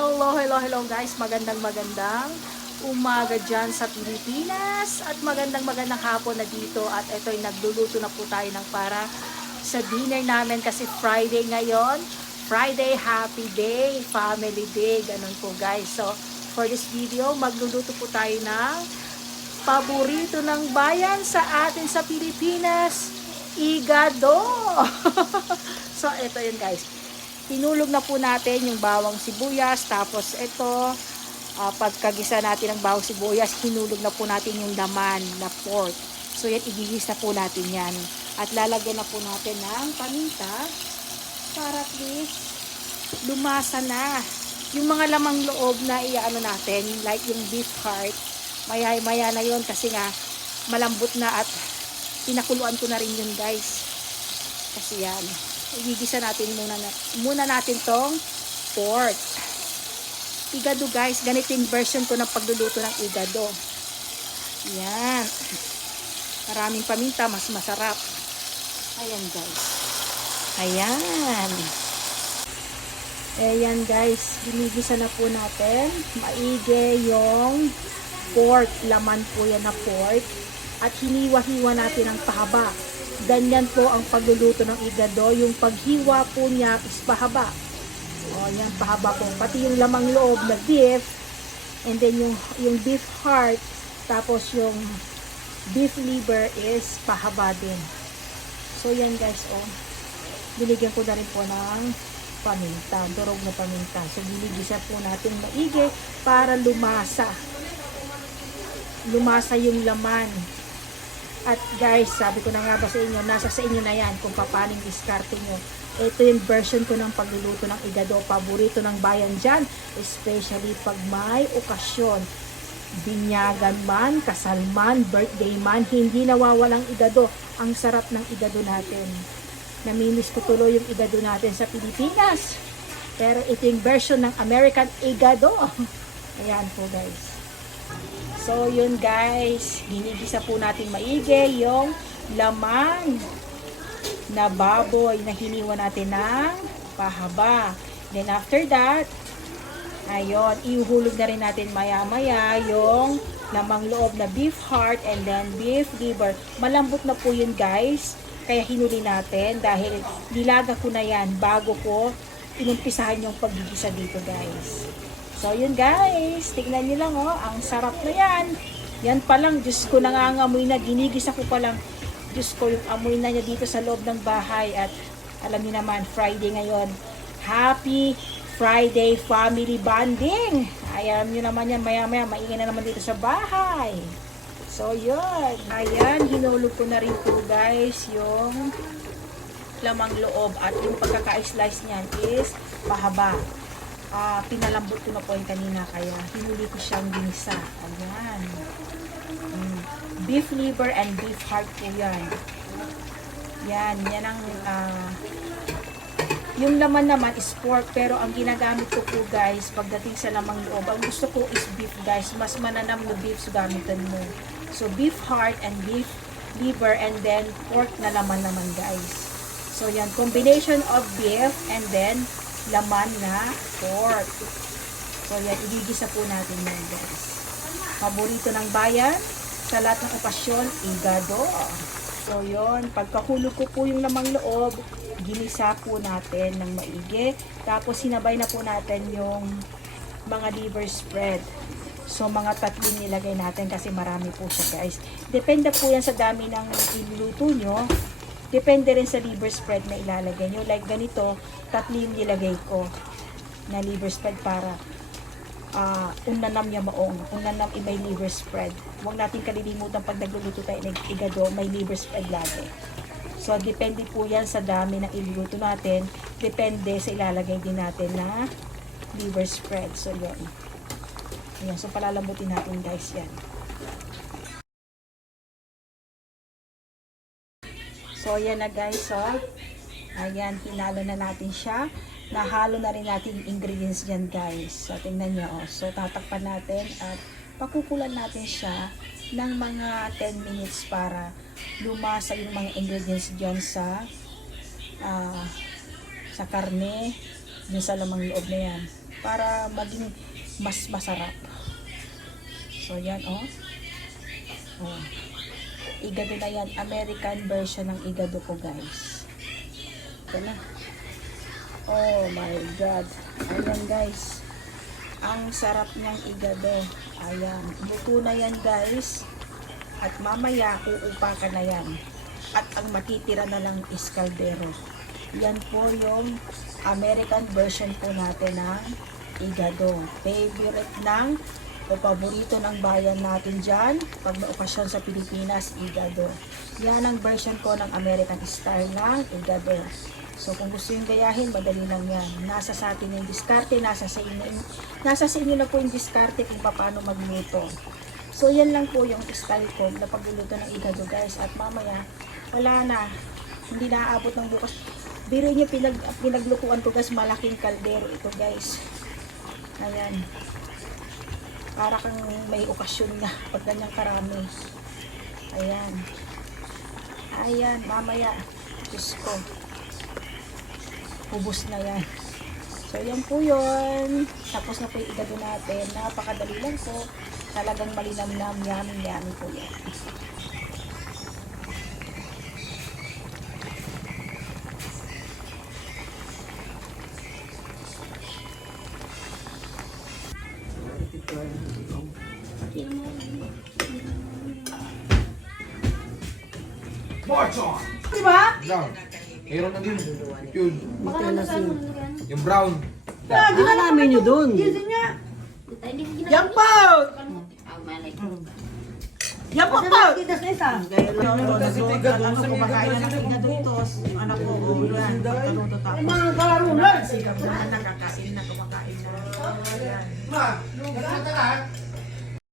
Hello guys, magandang umaga dyan sa Pilipinas at magandang hapon na dito at ito'y nagluluto na po tayo ng para sa dinner namin kasi Friday ngayon. Friday, happy day, family day, ganun po guys. So, for this video, magluluto po tayo ng paborito ng bayan sa atin sa Pilipinas, igado. So, ito yun guys. Tinulog na po natin yung bawang sibuyas, tapos ito, pagkagisa natin ng bawang sibuyas, hinulog na po natin yung laman na pork. So yan, igigis na po natin yan. At lalagyan na po natin ng paminta para at least lumasa na. Yung mga lamang loob na iaano natin, like yung beef heart, maya na yun kasi nga malambot na at pinakuluan ko na rin yun guys. Kasi yan. Igigisa natin muna natin tong pork. Igado guys, ganito yung version ko ng pagluluto ng igado. Yan. Maraming paminta, mas masarap. Ayan guys. Ayan. Ayan guys, ginigisa na po natin. Maigi yung pork. Laman po yan na pork. At hiniwa-hiwa natin ang pahaba. Ganyan po ang pagluluto ng igado. Yung paghiwa po niya is pahaba. O, yan, pahaba po. Pati yung lamang loob na beef. And then yung beef heart. Tapos yung beef liver is pahaba din. So, yan guys, o. Binigyan ko na rin po ng paminta. Durog na paminta. So, binigisa po natin maigi para lumasa. Lumasa yung laman. At guys, sabi ko na nga ba sa inyo, nasa sa inyo na yan kung paano diskarte nyo. Ito yung version ko ng pagluluto ng igado. Paborito ng bayan dyan, especially pag may okasyon. Binyagan man, kasal man, birthday man, hindi nawawalang igado. Ang sarap ng igado natin. Namimiss ko tuloy yung igado natin sa Pilipinas. Pero ito yung version ng American igado. Ayan po guys. So, yun guys, ginigisa po natin maigi yung laman na baboy na hiniwa natin ng pahaba. Then after that, ayun, ihuhulog na rin natin maya-maya yung lamang loob na beef heart and then beef liver. Malambot na po yun guys, kaya hinuli natin dahil nilaga ko na yan bago ko inumpisahan yung paggigisa dito guys. So, yun guys. Tignan nyo lang, oh. Ang sarap na yan. Yan pa lang. Diyos ko, nangangamoy na. Ginigisa ko pa lang. Diyos ko, yung amoy na niya dito sa loob ng bahay. At alam niyo naman, Friday ngayon. Happy Friday family bonding. Ay, alam niyo naman yan. Maya-maya, maingay na naman dito sa bahay. So, yun. Ayan, hinulog ko na rin po guys yung lamang loob. At yung pagkaka-slice niyan is pahaba. Pinalambot ko na po yung kanina kaya hinuli ko siyang ginisa. Ayan. Beef liver and beef heart po yan. Yan ang yung laman naman is pork pero ang ginagamit ko po guys pagdating sa lamang loob, ang gusto ko is beef guys. Mas mananam na beef so gamitan mo. So beef heart and beef liver and then pork na laman naman guys. So yan, combination of beef and then laman na pork. So yan, igigisa po natin yan guys. Paborito ng bayan sa lahat ng okasyon, igado. So yun, pagkahulog ko po yung lamang loob, ginisa po natin ng maigi. Tapos sinabay na po natin yung mga liver spread. So mga 3 nilagay natin kasi marami po siya guys. Depende po yan sa dami ng iluluto nyo. Depende rin sa liver spread na ilalagay nyo. Like ganito, 3 yung nilagay ko na liver spread para unanam niya maong. Unanam may liver spread. Huwag natin kalilimutan pag nagluluto tayo ng igado, may liver spread lagi. So, depende po yan sa dami ng iluluto natin. Depende sa ilalagay din natin na liver spread. So, yun. Ayan. So, palalambutin natin guys yan. So, ayan na guys, oh. Ayan, hinalo na natin siya. Nahalo na rin natin yung ingredients dyan guys. So, tingnan nyo, oh. So, tatakpan natin at pakukulan natin siya ng mga 10 minutes para lumasa yung mga ingredients dyan sa karne, dun sa lamang loob na yan. para maging mas masarap. So yan oh. Oh. Igado na yan. American version ng igado ko guys. Ito na. Oh my God. Ayan guys. Ang sarap niyang igado. Ayan. Luto na yan guys. At mamaya uupakan na yan. At ang matitira na lang is kaldero. Yan po yung American version po natin ng igado. Favorite ng o paborito ng bayan natin dyan pag may okasyon sa Pilipinas, igado. Yan ang version ko ng American style ng igado. So kung gusto yung gayahin, madali lang yan. Nasa sa atin yung diskarte, nasa sa inyo na po yung diskarte kung paano magluto. So yan lang po yung style ko na pagluluto ng igado guys. At mamaya, wala na. Hindi naaabot ng bukas. Biro nyo pinaglutuan ko guys, malaking kaldero ito guys. Ayan. Para kang may okasyon na pag ganyang karami. Ayan. Ayan, mamaya. Diyos ko. Ubus na yan. So, yan po yun. Tapos na po yung igado natin. Napakadali lang po. Talagang malinamnam, yummy po yan. March on! Diba? Brown. Meron na din. Yun. Yung brown. Lagi na namin nyo dun. Yan po! Yan po po! Kitas na isa. Kumakain na ng igado ito. Anak ko, yan. Pagkaluto tapos. Mga kalarunan. Sigap na, nakakain na, kumakain na. Ayan. Ma, nagkakata ka?